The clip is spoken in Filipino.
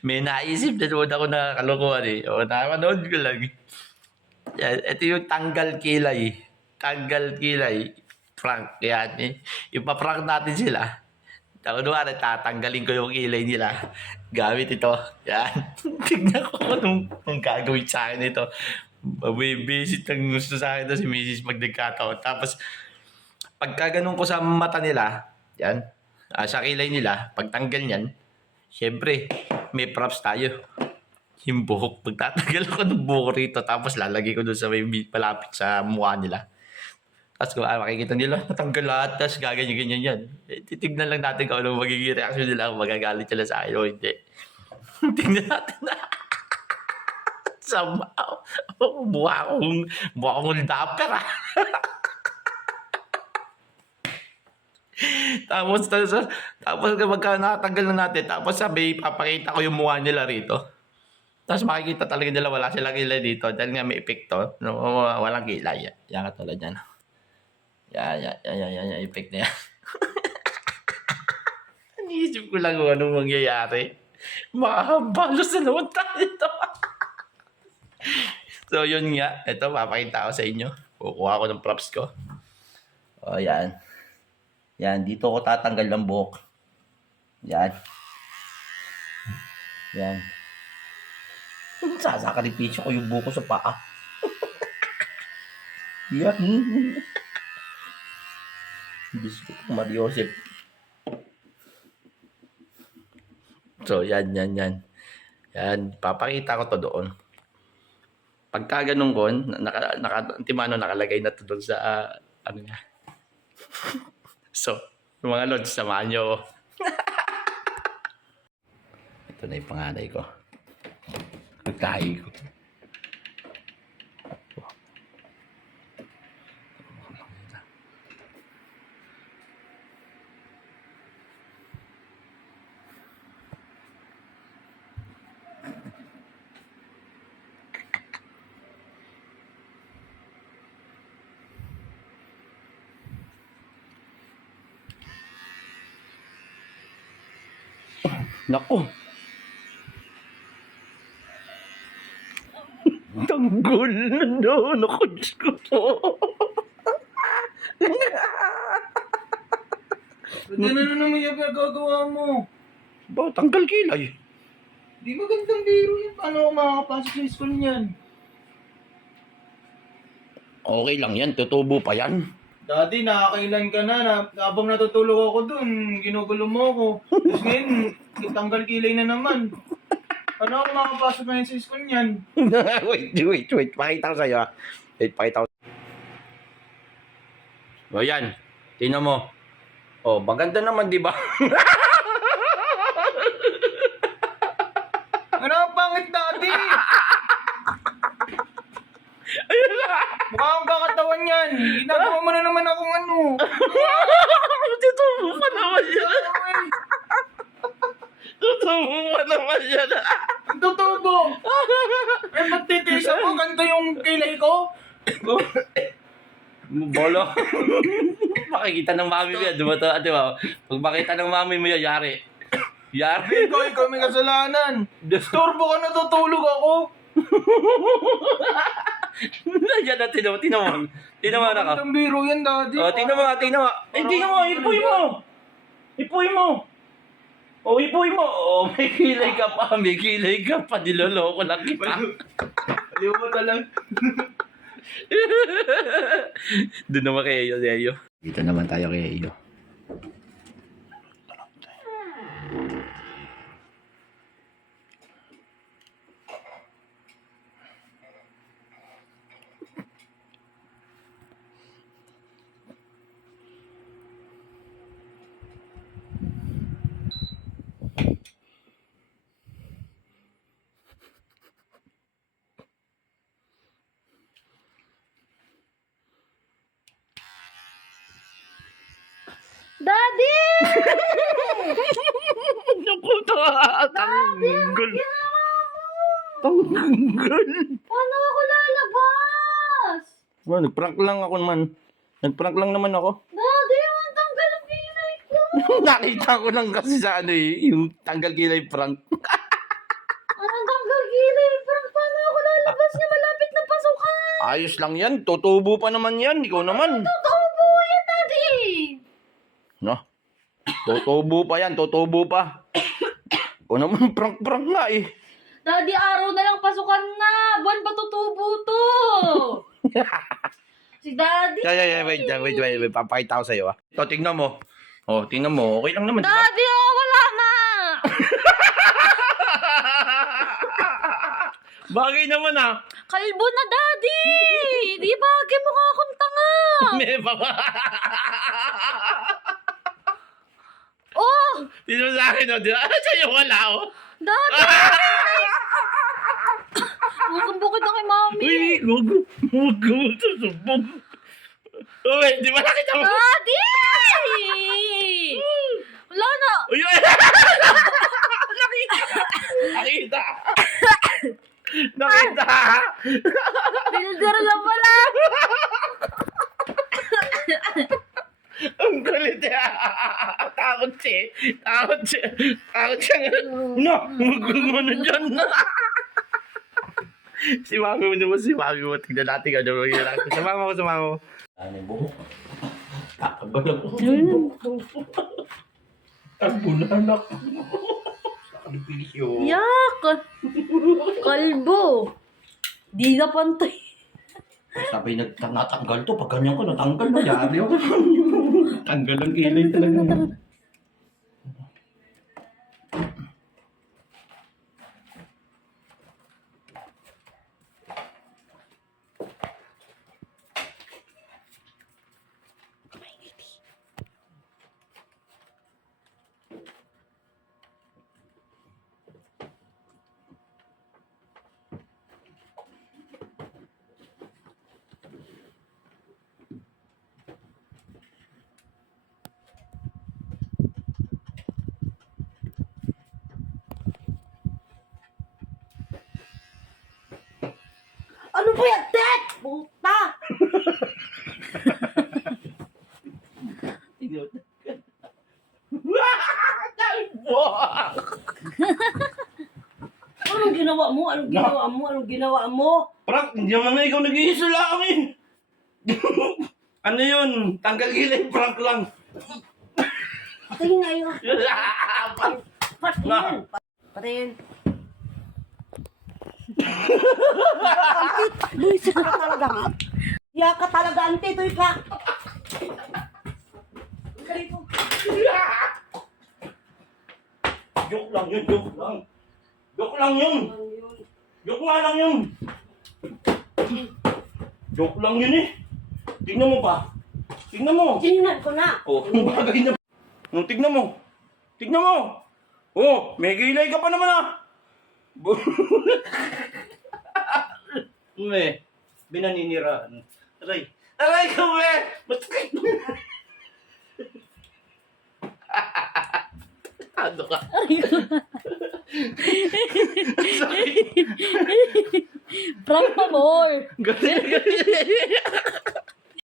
May naisip na doon ako nakakalokohan eh. O, nakapanood ko lang. Yan, ito yung tanggal kilay. Tanggal kilay. Prank. Yan eh. Ipaprank natin sila. Ako naman, tatanggalin ko yung kilay nila. Gamit ito. Yan. Tignan ko kung gagawin sa akin ito. Mabibisit ang gusto sa akin ito si Mrs. pag nagkataon. Tapos, pagka ganun ko sa mata nila, yan, sa kilay nila, pagtanggal niyan, syempre, may props tayo. Yung buhok, pagtatanggal ko ng buhok rito, tapos lalagay ko doon sa may palapit sa mukha nila. Tapos kung makikita nila, natanggal lahat, tapos gaganyan-ganyan yan. Eh, titignan lang natin kung anong magiging reaction nila, kung magagalit sila sa akin o hindi. Tingnan natin na. Somehow, mukha akong dapper ah. tapos kapag nakatanggal na natin, tapos sabi, papakita ko yung mukha nila rito. Tapos makikita talaga nila wala silang kilay dito dahil nga may epekto, no, walang kilay. Yan katulad yan. Yan, effect na yan. Iniisip ko lang kung anong mangyayari. Makahabalos na naman tayo ito. So yun nga, ito papakita ko sa inyo. Kukuha ko ng props ko. O yan. Yan, dito ko tatanggal ng buhok. Yan. Yan. Sasakripisyo ko yung buhok ko sa paa. Yan. Diyos ko, Mariosep. So, yan. Yan, papakita ko to doon. Pagka ganun ko, nakalagay na to doon sa, ano nga. So, mga lods, samahan nyo ako. Ito na yung panganay ko. Pagkahi ko. Naku! Tanggol na doon ako, Diyos ko po. Ano naman yung gagawa mo? Ba, tanggal kilay. Di magandang biro yan. Paano ako makakapasok sa school niyan? Okay lang yan, tutubo pa yan. Daddy, nakakailan ka na. Habang natutulog ako dun, ginugulo mo ako. Tapos ngayon, tanggal kilay na naman. Paano ako makakapasok ngayon sa school niyan? wait. Pakita ko sa'yo ha. Wait, pakita ko. O yan, tingnan mo. O, maganda naman, di ba? Ano ang pangit, Daddy? Ayun na! Mukha kang kakatawan yan. Ginagawa mo na naman akong ano. Tutubo pa naman yan. Tutubo pa naman yan. Ang tutubo. Eh, ba't titiis ako? Ganito yung kilay ko? Bolo. Makikita ng mami mo yan. Di ba? Pag makita ng mami mo yan, yari. Yari. Ikaw may kasalanan. Turbo ka, natutulog ako. Yan na, tinaman ako. Ang biro yan, Daddy. O, tingnan mo. Eh, tingnan mo, ipuy mo. O, ipuy mo. O, may kilay ka pa. Niloloko lang kita. Aliw mo talaga. Doon naman kay Eyo. Dito naman tayo kay Eyo. Daddy! Naku, tanggol. Tanggol. Paano ako lalabas? Well, nagprank lang naman ako. Daddy, ang tanggal Nakita ko lang kasi sa ano eh, yung tanggal kilay prank. Anong tanggal kilay? Parang paano ako lalabas niya? Malapit na pasukan. Ayos lang yan, tutubo pa naman yan, ikaw naman. Totoo po yan, Daddy. No? Tutubo pa yan, tutubo pa. Ikaw naman, prank-prank nga eh. Daddy, araw na lang pasukan na. Buwan pa tutubo to. Si Daddy. Wait, papakita ko sa'yo ah. Ito, tingnan mo. Oh, tingnan mo, okay lang naman. Diba? Daddy, oh, wala na. Bagay naman ah. Kalbo na, Daddy. Di bagay mukha akong tanga. May baba. Oh, Tingnan mo sa akin oh, di ba? Sa'yo wala oh. Daddy. Bukod na kay Mami. Uy, huwag susubog. Uy, di ba nakita mo? Daddy! Wala na. Uy, nakita. Nakita. Pinildera lang pala. Ang galit eh. Takot siya. Takot siya. No, huwag ano dyan. Si Mami mo naman, si Mami mo. Tignan natin ano. Sumama ko. Ano yung buhok? Takabal ako. Tagbunan ako. Sakalipisyo. Yak! Kalbo. Di na pantay. Sabi natanggal to. Pag ganyan ko, natanggal na. Yari ako. Tanggal ang kilay talaga. Ano ba yan, Tek? Puta! Anong ginawa mo? Anong ginawa mo? Prank, hindi naman na ikaw nag-iisa lang eh. Ano yun? Tanggal kilay, prank lang. Patayin nga yun. Patayin. Patayin. Luis ka talaga. Ya ka talaga, ante. Ito'y ka. Joke lang yun, joke lang. Joke lang yun. Joke nga lang yun. Joke lang yun eh. Tingnan mo pa. Tingnan mo. Tingnan ko na. Oh, bagay na. No, tignan mo. Tignan mo. Oh, may gilay ka pa naman ah. Ume, binaniniraan. Aray. Aray ka, ume. Masakit. Ano ka? Prank pa more. Galing.